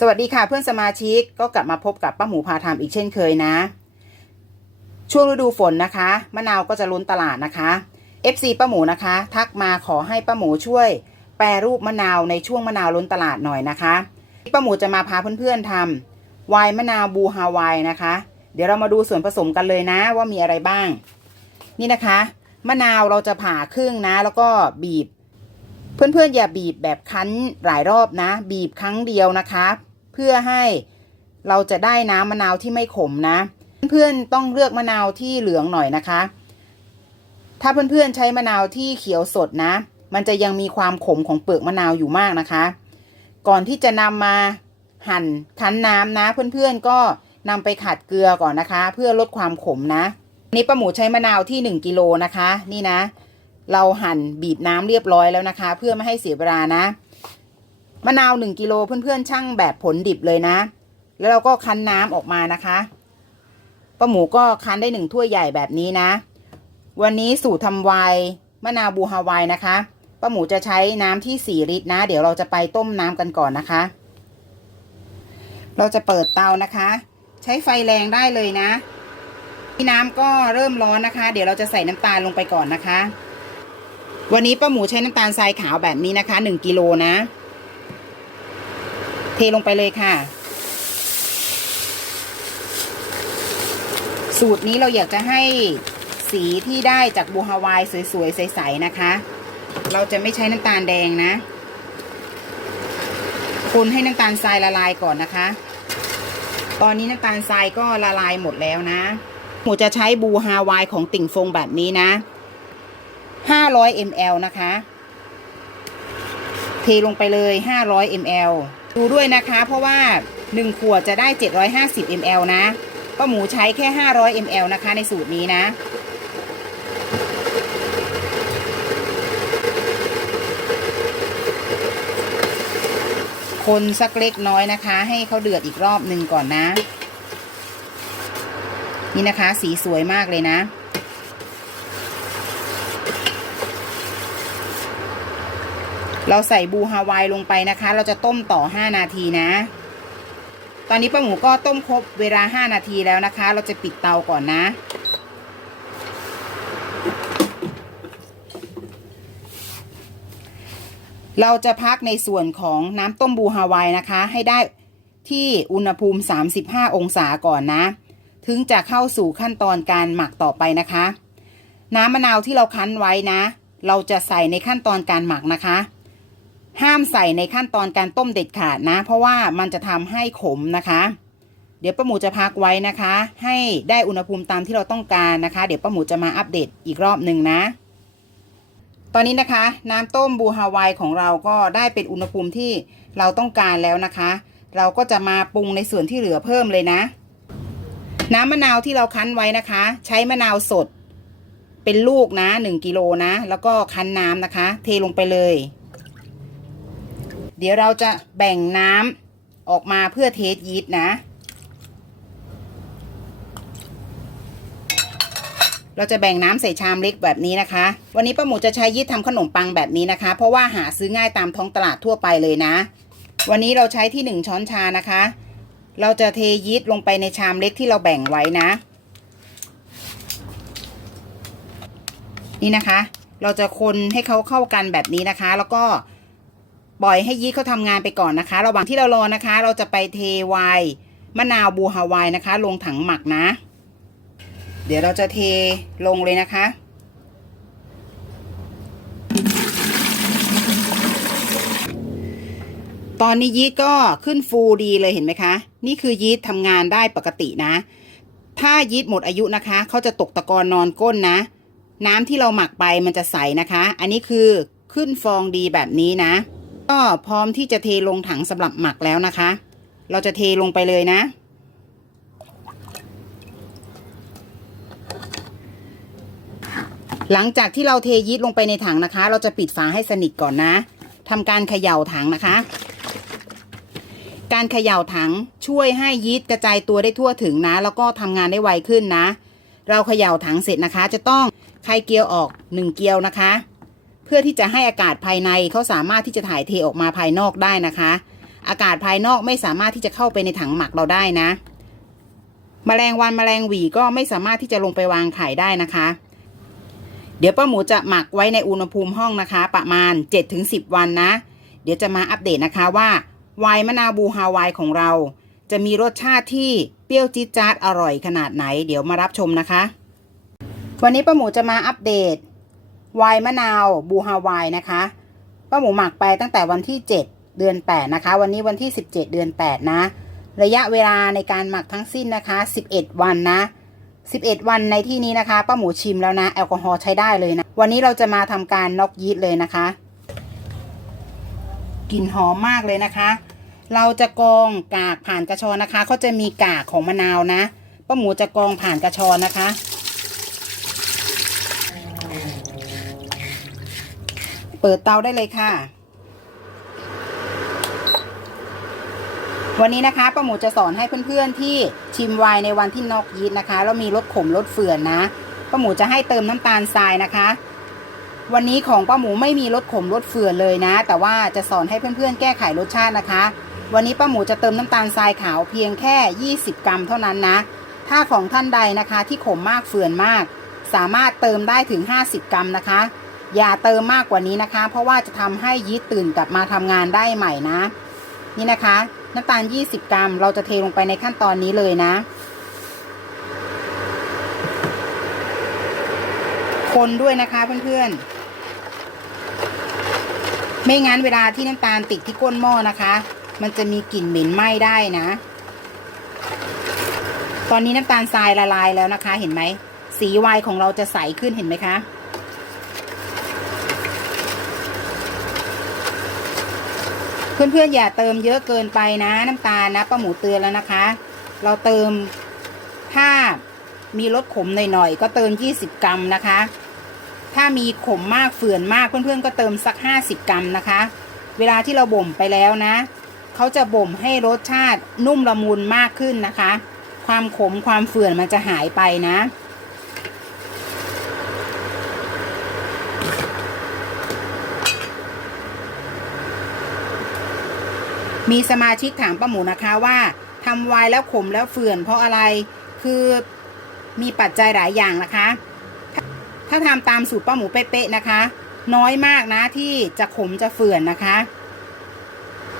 สวัสดีค่ะเพื่อนสมาชิกก็กลับมาพบกับป้าหมูพาทำอีกเช่นเคยนะ ช่วงฤดูฝนนะคะ มะนาวก็จะล้นตลาดนะคะ FC ป้าหมูนะคะ ทักมาขอให้ป้าหมูช่วย แปรรูปมะนาวในช่วงมะนาวล้นตลาดหน่อยนะคะป้าหมูจะมาพาเพื่อนๆทำไวน์มะนาวบูฮาวายนะคะ เดี๋ยวเรามาดูส่วนผสมกันเลยนะว่ามีอะไรบ้าง นี่นะคะ มะนาวเราจะผ่าครึ่งนะ แล้วก็บีบ เพื่อนๆอย่าบีบแบบคั้นหลายรอบนะ บีบครั้งเดียวนะคะ พื่อให้เราจะได้น้ำมะนาวที่ไม่ขมนะ เพื่อนๆต้องเลือกมะนาวที่เหลืองหน่อยนะคะ ถ้าเพื่อนๆใช้มะนาวที่เขียวสดนะ มันจะยังมีความขมของเปลือกมะนาวอยู่มากนะคะ ก่อนที่จะนำมาหั่นคั้นน้ำนะ เพื่อนๆก็นำไปขัดเกลือก่อนนะคะ เพื่อลดความขมนะนนี้ป้าหมูใช้มะนาวที่ 1กิโลนะคะ นี่นะ เราหั่นบีบน้ำเรียบร้อยแล้วนะคะ เพื่อไม่ให้เสียเวลานะ มะนาวหนึ่งกิโลเพื่อนๆช่างแบบผลดิบเลยนะ แล้วเราก็คั้นน้ำออกมานะคะป้าหมูก็คั้นได้หนึ่งถ้วยใหญ่แบบนี้นะ วันนี้สูตรทำไวน์มะนาวบูฮาวายนะคะป้าหมูจะใช้น้ำที่สี่ลิตรนะ เดี๋ยวเราจะไปต้มน้ำกันก่อนนะคะ เราจะเปิดเตานะคะ ใช้ไฟแรงได้เลยนะที่น้ำก็เริ่มร้อนนะคะ เดี๋ยวเราจะใส่น้ำตาลลงไปก่อนนะคะ วันนี้ป้าหมูใช้น้ำตาลทรายขาวแบบนี้นะคะหนึ่งกิโลนะ เทลงไปเลยค่ะ สูตรนี้เราอยากจะให้สีที่ได้จากบูฮาวายสวยๆใสๆนะคะ เราจะไม่ใช้น้ำตาลแดงนะคนให้น้ำตาลทรายละลายก่อนนะคะ ตอนนี้น้ำตาลทรายก็ละลายหมดแล้วนะ หมูจะใช้บูฮาวายของติ่งฟงแบบนี้นะ 500 ml นะคะ เทลงไปเลย 500 ml ดูด้วยนะคะ เพราะว่า 1 ขวดจะได้ 750 ml นะป้าหมูใช้แค่ 500 ml นะคะ ในสูตรนี้นะ คนสักเล็กน้อยนะคะ ให้เขาเดือดอีกรอบหนึ่งก่อนนะ นี่นะคะ สีสวยมากเลยนะ เราใส่บูฮาวายลงไปนะคะ เราจะต้มต่อ 5 นาทีนะ ตอนนี้ป้าหมูก็ต้มครบเวลา 5 นาทีแล้วนะคะ เราจะปิดเตาก่อนนะ เราจะพักในส่วนของน้ำต้มบูฮาวายนะคะ ให้ได้ที่อุณหภูมิ 35 องศาก่อนนะ ถึงจะเข้าสู่ขั้นตอนการหมักต่อไปนะคะ น้ำมะนาวที่เราคั้นไว้นะ เราจะใส่ในขั้นตอนการหมักนะคะ ห้ามใส่ในขั้นตอนการต้มเด็ดขาดนะ เพราะว่ามันจะทำให้ขมนะคะ เดี๋ยวป้าหมูจะพักไว้นะคะ ให้ได้อุณหภูมิตามที่เราต้องการนะคะ เดี๋ยวป้าหมูจะมาอัปเดตอีกรอบหนึ่งนะ ตอนนี้นะคะ น้ำต้มบูฮาวายของเราก็ได้เป็นอุณหภูมิที่เราต้องการแล้วนะคะ เราก็จะมาปรุงในส่วนที่เหลือเพิ่มเลยนะ น้ำมะนาวที่เราคั้นไว้นะคะ ใช้มะนาวสด เป็นลูกนะหนึ่งกิโลนะ แล้วก็คั้นน้ำนะคะ เทลงไปเลย เดี๋ยวเราจะแบ่งน้ำออกมาเพื่อเทสยีสต์นะ เราจะแบ่งน้ำใส่ชามเล็กแบบนี้นะคะ วันนี้ป้าหมูจะใช้ยีสต์ทำขนมปังแบบนี้นะคะ เพราะว่าหาซื้อง่ายตามท้องตลาดทั่วไปเลยนะ วันนี้เราใช้ที่หนึ่งช้อนชานะคะ เราจะเทยีสต์ลงไปในชามเล็กที่เราแบ่งไว้นะ นี่นะคะ เราจะคนให้เขาเข้ากันแบบนี้นะคะ แล้วก็ ปล่อยให้ยีสต์เขาทำงานไปก่อนนะคะ ระหว่างที่เรารอนะคะ เราจะไปเทไวน์มะนาวบูฮาวายนะคะ ลงถังหมักนะ เดี๋ยวเราจะเทลงเลยนะคะตอนนี้ยีสต์ก็ขึ้นฟูดีเลยเห็นไหมคะ นี่คือยีสต์ทำงานได้ปกตินะ ถ้ายีสต์หมดอายุนะคะเขาจะตกตะกอนนอนก้นนะ น้ำที่เราหมักไปมันจะใสนะคะ อันนี้คือขึ้นฟองดีแบบนี้นะ ก็พร้อมที่จะเทลงถังสำหรับหมักแล้วนะคะ เราจะเทลงไปเลยนะ หลังจากที่เราเทยีสต์ลงไปในถังนะคะ เราจะปิดฝาให้สนิทก่อนนะทำการเขย่าถังนะคะการเขย่าถังช่วยให้ยีสต์กระจายตัวได้ทั่วถึงนะ แล้วก็ทำงานได้ไวขึ้นนะ เราเขย่าถังเสร็จนะคะ จะต้องคายเกลียวออกหนึ่งเกลียวนะคะ เพื่อที่จะให้อากาศภายในเขาสามารถที่จะถ่ายเทออกมาภายนอกได้นะคะ อากาศภายนอกไม่สามารถที่จะเข้าไปในถังหมักเราได้นะแมลงวันแมลงหวีก็ไม่สามารถที่จะลงไปวางไข่ได้นะคะ เดี๋ยวป้าหมูจะหมักไว้ในอุณหภูมิห้องนะคะ ประมาณ 7-10 วันนะ เดี๋ยวจะมาอัปเดตนะคะว่าไวน์มะนาวบูฮาวายของเรา จะมีรสชาติที่เปรี้ยวจี๊ดจ๊าดอร่อยขนาดไหน เดี๋ยวมารับชมนะคะ วันนี้ป้าหมูจะมาอัปเดต ไวน์มะนาวบูฮาวายนะคะป้าหมูหมักไปตั้งแต่วันที่ 7 เดือน 8 นะคะ วันนี้วันที่ 17 เดือน 8 นะ ระยะเวลาในการหมักทั้งสิ้นนะคะ 11 วันนะ 11 วันในที่นี้นะคะป้าหมูชิมแล้วนะ แอลกอฮอล์ใช้ได้เลยนะ วันนี้เราจะมาทำการน็อกยีสต์เลยนะคะกลิ่นหอมมากเลยนะคะ เราจะกรองกากผ่านกระชอนนะคะเขาจะมีกากของมะนาวนะป้าหมูจะกรองผ่านกระชอนนะคะ เปิดเตาได้เลยค่ะ วันนี้นะคะป้าหมูจะสอนให้เพื่อนๆที่ชิมไวน์ในวันที่นอกยีสต์นะคะแล้วมีรสขมรสเฝื่อนนะป้าหมูจะให้เติมน้ำตาลทรายนะคะ วันนี้ของป้าหมูไม่มีรสขมรสเฝื่อนเลยนะ แต่ว่าจะสอนให้เพื่อนๆแก้ไขรสชาตินะคะ วันนี้ป้าหมูจะเติมน้ำตาลทรายขาวเพียงแค่ 20 กรัมเท่านั้นนะ ถ้าของท่านใดนะคะที่ขมมากเฝื่อนมาก สามารถเติมได้ถึง 50 กรัมนะคะ อย่าเติมมากกว่านี้นะคะ เพราะว่าจะทำให้ยีสต์ตื่นกลับมาทำงานได้ใหม่นะ นี่นะคะน้ำตาล 20 กรัม เราจะเทลงไปในขั้นตอนนี้เลยนะ คนด้วยนะคะเพื่อนๆ ไม่งั้นเวลาที่น้ำตาลติดที่ก้นหม้อนะคะ มันจะมีกลิ่นเหม็นไหม้ได้นะ ตอนนี้น้ำตาลทรายละลายแล้วนะคะ เห็นไหม สีไวน์ของเราจะใสขึ้นเห็นไหมคะ เพื่อนๆอย่าเติมเยอะเกินไปนะ น้ำตาลนะป้าหมูเตือนแล้วนะคะ เราเติมถ้ามีรสขมหน่อยๆก็เติม 20 กรัมนะคะ ถ้ามีขมมากเฝื่อนมากเพื่อนๆก็เติมสัก 50 กรัมนะคะ เวลาที่เราบ่มไปแล้วนะเขาจะบ่มให้รสชาตินุ่มละมุนมากขึ้นนะคะ ความขมความเฝื่อนมันจะหายไปนะ มีสมาชิกถามป้าหมูนะคะว่าทำไวน์แล้วขมแล้วเฝื่อนเพราะอะไรคือมีปัจจัยหลายอย่างนะคะถ้าถ้าทำตามสูตรป้าหมูเป๊ะๆนะคะ น้อยมากนะที่จะขมจะเฝื่อนนะคะ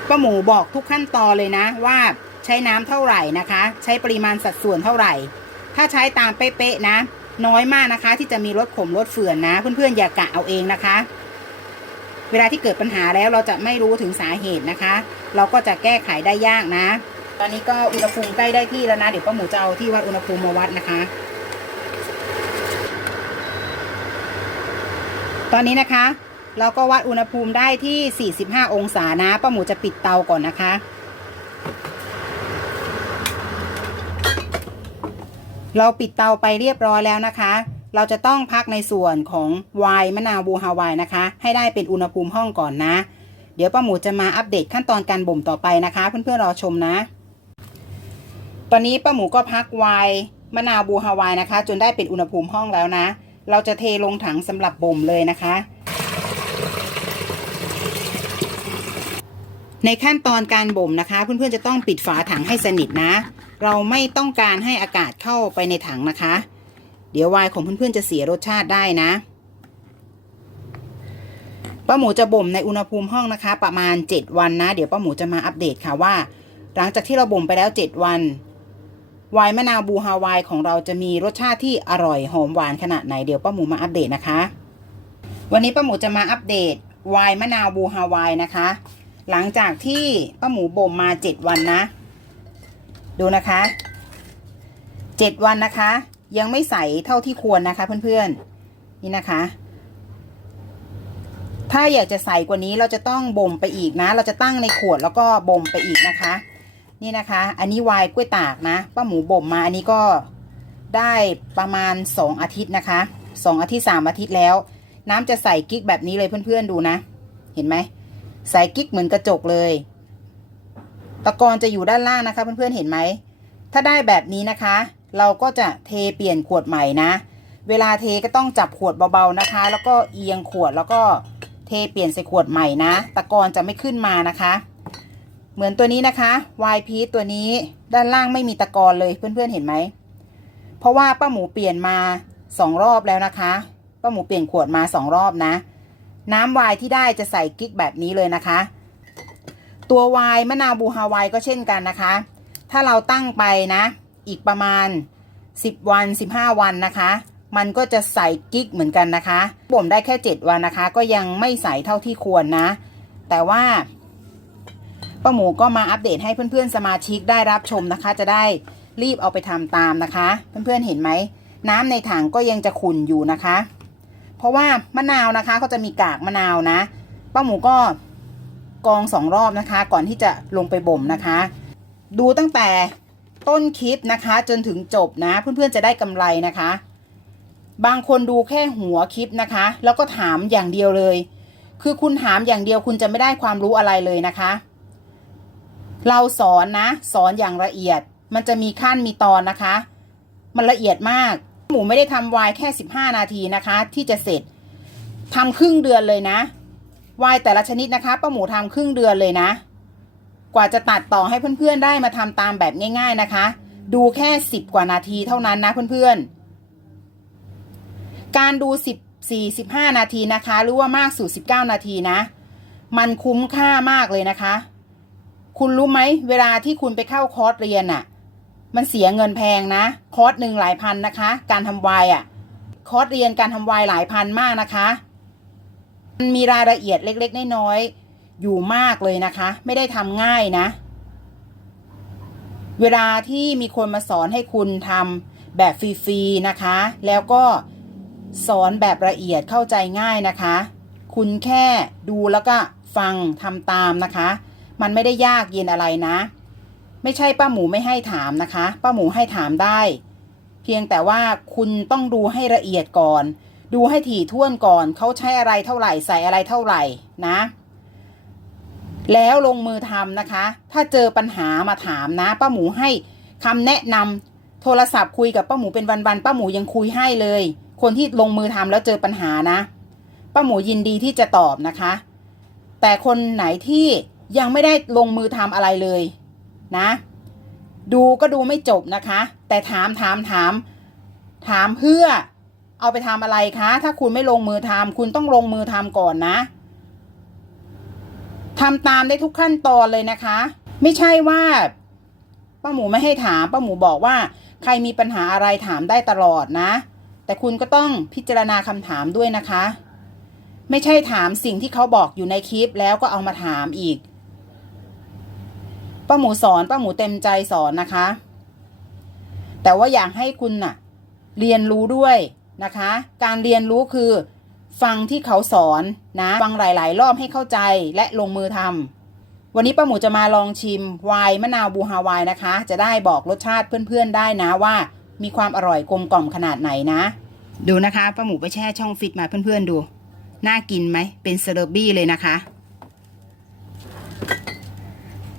ป้าหมูบอกทุกขั้นตอนเลยนะว่าใช้น้ำเท่าไหร่นะคะ ใช้ปริมาณสัดส่วนเท่าไหร่ ถ้าใช้ตามเป๊ะๆนะ น้อยมากนะคะ ที่จะมีรสขมรสเฝื่อนนะ เพื่อนๆอย่ากะเอาเองนะคะ เวลาที่เกิดปัญหาแล้วเราจะไม่รู้ถึงสาเหตุนะคะ เราก็จะแก้ไขได้ยากนะ ตอนนี้ก็อุณหภูมิใกล้ได้ที่แล้วนะเดี๋ยวป้าหมูจะเอาที่วัดอุณหภูมิมาวัดนะคะ ตอนนี้นะคะ เราก็วัดอุณหภูมิได้ที่ 45 องศานะป้าหมูจะปิดเตาก่อนนะคะเราปิดเตาไปเรียบร้อยแล้วนะคะ เราจะต้องพักในส่วนของไวน์มะนาวบูฮาวายนะคะ ให้ได้เป็นอุณหภูมิห้องก่อนนะ เดี๋ยวป้าหมูจะมาอัปเดตขั้นตอนการบ่มต่อไปนะคะ เพื่อนๆรอชมนะ ตอนนี้ป้าหมูก็พักไวน์มะนาวบูฮาวายนะคะ จนได้เป็นอุณหภูมิห้องแล้วนะ เราจะเทลงถังสำหรับบ่มเลยนะคะในขั้นตอนการบ่มนะคะ เพื่อนๆจะต้องปิดฝาถังให้สนิทนะ เราไม่ต้องการให้อากาศเข้าไปในถังนะคะ เดี๋ยวไวน์ของเพื่อนๆจะเสียรสชาติได้นะป้าหมูจะบ่มในอุณหภูมิห้องนะคะ ประมาณ 7 วันนะ เดี๋ยวป้าหมูจะมาอัปเดตค่ะว่า หลังจากที่เราบ่มไปแล้ว 7 วันไวน์มะนาวบูฮาวายของเราจะมีรสชาติที่อร่อยหอมหวานขนาดไหนเดี๋ยวป้าหมูมาอัปเดตนะคะ วันนี้ป้าหมูจะมาอัปเดตไวน์มะนาวบูฮาวายนะคะ หลังจากที่ป้าหมูบ่มมา 7 วันนะ ดูนะคะ 7 วันนะคะ ยังไม่ใสเท่าที่ควรนะคะเพื่อนๆนี่นะคะ ถ้าอยากจะใส่กว่านี้เราจะต้องบ่มไปอีกนะ เราจะตั้งในขวดแล้วก็บ่มไปอีกนะคะ นี่นะคะ อันนี้วน์กล้วยตากนะป้าหมูบ่มมาอันนี้ก็ได้ประมาณ2อาทิตย์นะคะ2อาทิตย์3อาทิตย์แล้ว น้ำจะใส่กิ๊กแบบนี้เลยเพื่อนๆดูนะ เห็นไหมใส่กิ๊กเหมือนกระจกเลยตะกอนจะอยู่ด้านล่างนะคะเพื่อนๆเห็นไหมถ้าได้แบบนี้นะคะ เราก็จะเทเปลี่ยนขวดใหม่นะ เวลาเทก็ต้องจับขวดเบาๆนะคะ แล้วก็เอียงขวดแล้วก็เทเปลี่ยนใส่ขวดใหม่นะ ตะกอนจะไม่ขึ้นมานะคะ เหมือนตัวนี้นะคะวายพีตัวนี้ด้านล่างไม่มีตะกอนเลยเพื่อนๆเห็นไหม เพราะว่าป้าหมูเปลี่ยนมาสองรอบแล้วนะคะป้าหมูเปลี่ยนขวดมาสองรอบนะ น้ำวายที่ได้จะใส่กิ๊กแบบนี้เลยนะคะ ตัววายมะนาวบูฮาวายก็เช่นกันนะคะ ถ้าเราตั้งไปนะ อีกประมาณ 10 วัน 15 วันนะคะ มันก็จะใส่กิ๊กเหมือนกันนะคะบ่มได้แค่ 7 วันนะคะ ก็ยังไม่ใส่เท่าที่ควรนะ แต่ว่าป้าหมูก็มาอัปเดตให้เพื่อนๆสมาชิกได้รับชมนะคะ จะได้รีบเอาไปทำตามนะคะ เพื่อนๆเห็นไหมน้ำในถังก็ยังจะขุ่นอยู่นะคะ เพราะว่ามะนาวนะคะเขาจะมีกากมะนาวนะป้าหมูก็กรองสองรอบนะคะ ก่อนที่จะลงไปบ่มนะคะ ดูตั้งแต่ ต้นคลิปนะคะ จนถึงจบนะ เพื่อนๆจะได้กำไรนะคะ บางคนดูแค่หัวคลิปนะคะ แล้วก็ถามอย่างเดียวเลย คือคุณถามอย่างเดียวคุณจะไม่ได้ความรู้อะไรเลยนะคะ เราสอนนะ สอนอย่างละเอียด มันจะมีขั้นมีตอนนะคะ มันละเอียดมาก หมูไม่ได้ทำวายแค่ 15 นาทีนะคะ ที่จะเสร็จทำครึ่งเดือนเลยนะวายแต่ละชนิดนะคะป้าหมูทำครึ่งเดือนเลยนะ กว่าจะตัดต่อให้เพื่อนๆได้มาทำตามแบบง่าย ๆนะคะ ดูแค่ 10 กว่านาทีเท่านั้นนะเพื่อนๆ การดู 10 4 15 นาทีนะคะ หรือว่ามากสุด19 นาทีนะ มันคุ้มค่ามากเลยนะคะ คุณรู้ไหมเวลาที่คุณไปเข้าคอร์สเรียนอะมันเสียเงินแพงนะ คอร์สหนึ่งหลายพันนะคะ การทำวายอะ คอร์สเรียนการทำวายหลายพันมากนะคะ มันมีรายละเอียดเล็ก ๆ น้อยๆ อยู่มากเลยนะคะ ไม่ได้ทำง่ายนะ เวลาที่มีคนมาสอนให้คุณทำแบบฟรีๆนะคะ แล้วก็สอนแบบละเอียดเข้าใจง่ายนะคะ คุณแค่ดูแล้วก็ฟังทำตามนะคะ มันไม่ได้ยากเย็นอะไรนะ ไม่ใช่ป้าหมูไม่ให้ถามนะคะ ป้าหมูให้ถามได้ เพียงแต่ว่าคุณต้องดูให้ละเอียดก่อน ดูให้ถี่ถ้วนก่อนเขาใช้อะไรเท่าไหร่ใส่อะไรเท่าไหร่นะ แล้วลงมือทำนะคะ ถ้าเจอปัญหามาถามนะ ป้าหมูให้คำแนะนำโทรศัพท์คุยกับป้าหมูเป็นวันๆป้าหมูยังคุยให้เลย คนที่ลงมือทำแล้วเจอปัญหานะ ป้าหมูยินดีที่จะตอบนะคะ แต่คนไหนที่ยังไม่ได้ลงมือทำอะไรเลยนะ ดูก็ดูไม่จบนะคะ แต่ถามถามถามถามเพื่อเอาไปทำอะไรคะ ถ้าคุณไม่ลงมือทำคุณต้องลงมือทำก่อนนะ ทำตามได้ทุกขั้นตอนเลยนะคะ ไม่ใช่ว่าป้าหมูไม่ให้ถามป้าหมูบอกว่า ใครมีปัญหาอะไรถามได้ตลอดนะ แต่คุณก็ต้องพิจารณาคำถามด้วยนะคะ ไม่ใช่ถามสิ่งที่เขาบอกอยู่ในคลิปแล้วก็เอามาถามอีกป้าหมูสอนป้าหมูเต็มใจสอนนะคะ แต่ว่าอยากให้คุณน่ะ เรียนรู้ด้วยนะคะ การเรียนรู้คือ ฟังที่เขาสอนนะฟังหลาย ๆ รอบให้เข้าใจและลงมือทำวันนี้ป้าหมูจะมาลองชิมไวน์มะนาวบูฮาวายนะคะ จะได้บอกรสชาติเพื่อน ๆ ได้นะว่า มีความอร่อยกลมกล่อมขนาดไหนนะ ดูนะคะป้าหมูไปแช่ช่องฟิตมาเพื่อน ๆ ดู น่ากินไหมเป็นเซอร์บี้เลยนะคะ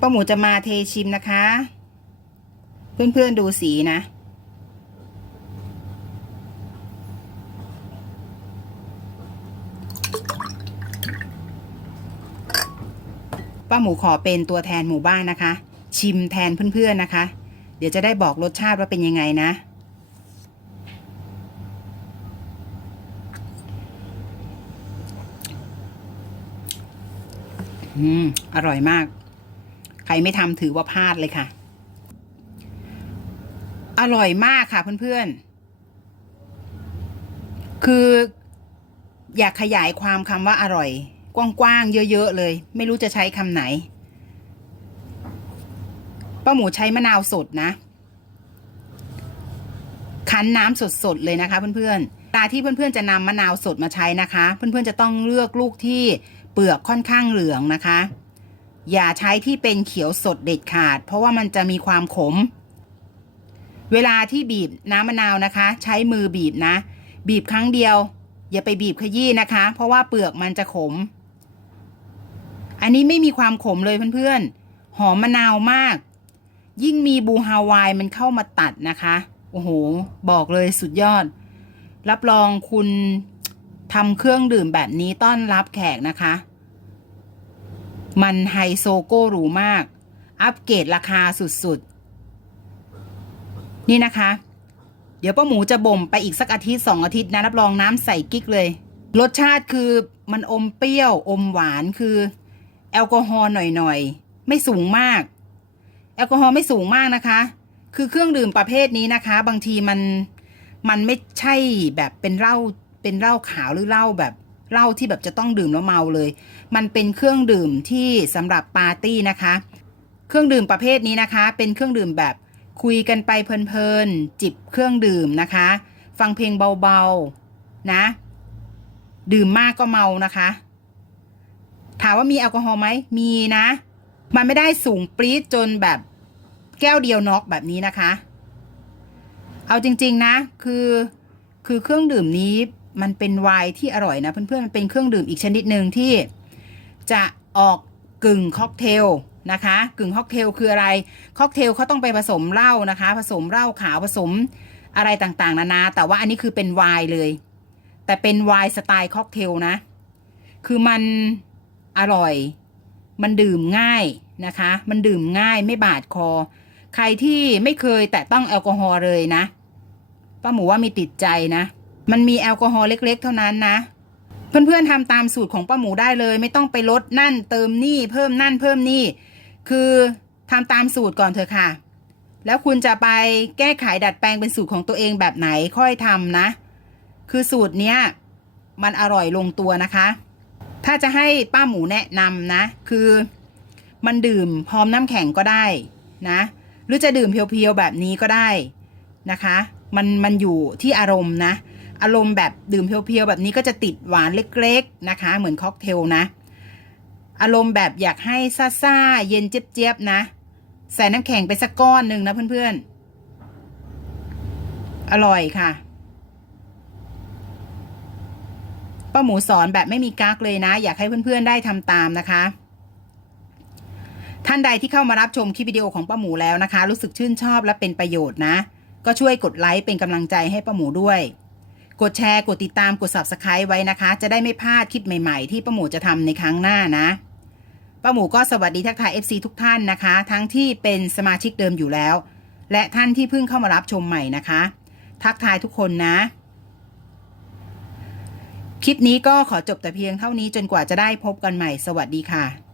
ป้าหมูจะมาเทชิมนะคะ เพื่อน ๆ ดูสีนะ ป้าหมูขอเป็นตัวแทนหมู่บ้านนะคะ ชิมแทนเพื่อนๆนะคะ เดี๋ยวจะได้บอกรสชาติว่าเป็นยังไงนะ อืม อร่อยมาก ใครไม่ทำถือว่าพลาดเลยค่ะ อร่อยมากค่ะเพื่อนๆ คืออยากขยายความคำว่าอร่อย กว้างๆเยอะๆเลย ไม่รู้จะใช้คำไหนป้าหมูใช้มะนาวสดนะ คั้นน้ำสดๆเลยนะคะ เพื่อนๆตาที่เพื่อนๆจะนำมะนาวสดมาใช้นะคะ เพื่อนๆจะต้องเลือกลูกที่เปลือกค่อนข้างเหลืองนะคะ อย่าใช้ที่เป็นเขียวสดเด็ดขาด เพราะว่ามันจะมีความขม เวลาที่บีบน้ำมะนาวนะคะ ใช้มือบีบนะ บีบครั้งเดียว อย่าไปบีบขยี้นะคะ เพราะว่าเปลือกมันจะขม อันนี้ไม่มีความขมเลยเพื่อนๆ หอมมะนาวมาก ยิ่งมีบูฮาวายมันเข้ามาตัดนะคะ โอ้โห บอกเลยสุดยอด รับรองคุณทำเครื่องดื่มแบบนี้ต้อนรับแขกนะคะ มันไฮโซโก้หรูมาก อัปเกรดราคาสุดๆ นี่นะคะ เดี๋ยวป้าหมูจะบ่มไปอีกสักอาทิตย์สองอาทิตย์นะ รับรองน้ำใส่กิ๊กเลย รสชาติคือมันอมเปรี้ยวอมหวานคือ แอลกอฮอล์หน่อยๆ ไม่สูงมาก แอลกอฮอล์ไม่สูงมากนะคะ คือเครื่องดื่มประเภทนี้นะคะ บางทีมันมันไม่ใช่แบบเป็นเหล้าเป็นเหล้าขาวหรือเหล้าแบบเหล้าที่แบบจะต้องดื่มแล้วเมาเลย มันเป็นเครื่องดื่มที่สำหรับปาร์ตี้นะคะ เครื่องดื่มประเภทนี้นะคะ เป็นเครื่องดื่มแบบคุยกันไปเพลินๆจิบเครื่องดื่มนะคะ ฟังเพลงเบาๆนะ ดื่มมากก็เมานะคะ ถามว่ามีแอลกอฮอล์ไหมมีนะ มันไม่ได้สูงปรี๊ดจนแบบแก้วเดียวน็อกแบบนี้นะคะ เอาจริง ๆนะ คือคือเครื่องดื่มนี้มันเป็นไวน์ที่อร่อยนะ เพื่อนๆมันเป็นเครื่องดื่มอีกชนิดหนึ่งที่จะออกกึ่งค็อกเทลนะคะกึ่งค็อกเทลคืออะไรค็อกเทลเขาต้องไปผสมเหล้านะคะ ผสมเหล้าขาวผสมอะไรต่างๆ นานา แต่ว่าอันนี้คือเป็นไวน์เลย แต่เป็นไวน์สไตล์ค็อกเทลนะ คือมัน อร่อย มันดื่มง่ายนะคะ มันดื่มง่ายไม่บาดคอ ใครที่ไม่เคยแตะต้องแอลกอฮอล์เลยนะป้าหมูว่ามีติดใจนะ มันมีแอลกอฮอล์เล็ก ๆ เท่านั้นนะ เพื่อนๆทำตามสูตรของป้าหมูได้เลย ไม่ต้องไปลดนั่นเติมนี่เพิ่มนั่นเพิ่มนี่ คือทำตามสูตรก่อนเถอะค่ะ แล้วคุณจะไปแก้ไขดัดแปลงเป็นสูตรของตัวเองแบบไหนค่อยทำนะ คือสูตรเนี้ยมันอร่อยลงตัวนะคะ ถ้าจะให้ป้าหมูแนะนำนะ คือมันดื่มพร้อมน้ำแข็งก็ได้นะ หรือจะดื่มเพียวๆแบบนี้ก็ได้นะคะ มันมันอยู่ที่อารมณ์นะ อารมณ์แบบดื่มเพียวๆแบบนี้ก็จะติดหวานเล็กๆนะคะ เหมือนค็อกเทลนะ อารมณ์แบบอยากให้ซ่าๆเย็นเจี๊ยบๆนะ ใส่น้ำแข็งไปสักก้อนหนึ่งนะเพื่อนๆ อร่อยค่ะ ป้าหมูสอนแบบไม่มีกักเลยนะ อยากให้เพื่อนๆได้ทำตามนะคะ ท่านใดที่เข้ามารับชมคลิปวิดีโอของป้าหมูแล้วนะคะ รู้สึกชื่นชอบและเป็นประโยชน์นะ ก็ช่วยกดไลค์เป็นกำลังใจให้ป้าหมูด้วย กดแชร์กดติดตามกด subscribe ไว้นะคะ จะได้ไม่พลาดคลิปใหม่ๆ ที่ป้าหมูจะทำในครั้งหน้านะป้าหมูก็สวัสดีทักทาย FC ทุกท่านนะคะ ทั้งที่เป็นสมาชิกเดิมอยู่แล้ว และท่านที่เพิ่งเข้ามารับชมใหม่นะคะ ทักทายทุกคนนะ คลิปนี้ก็ขอจบแต่เพียงเท่านี้จนกว่าจะได้พบกันใหม่สวัสดีค่ะ